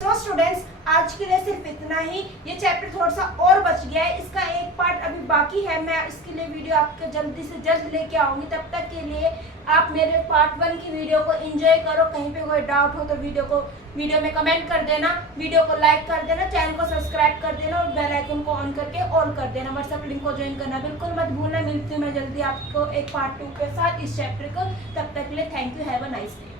तो स्टूडेंट्स, आज के लिए सिर्फ इतना ही। ये चैप्टर थोड़ा सा और बच गया है, इसका एक पार्ट अभी बाकी है, मैं इसके लिए वीडियो आपके जल्दी से जल्द लेके आऊंगी। तब तक के लिए आप मेरे पार्ट 1 की वीडियो को एंजॉय करो। कहीं पे कोई डाउट हो तो वीडियो में कमेंट कर देना, वीडियो को लाइक कर देना, चैनल को सब्सक्राइब कर देना और बेल आइकन को ऑन करके ऑल कर देना। व्हाट्सएप लिंक को ज्वाइन करना बिल्कुल मत भूलना। मिलती हूँ मैं जल्दी आपको एक पार्ट 2 के साथ इस चैप्टर को। तब तक के लिए thank you, have a nice day.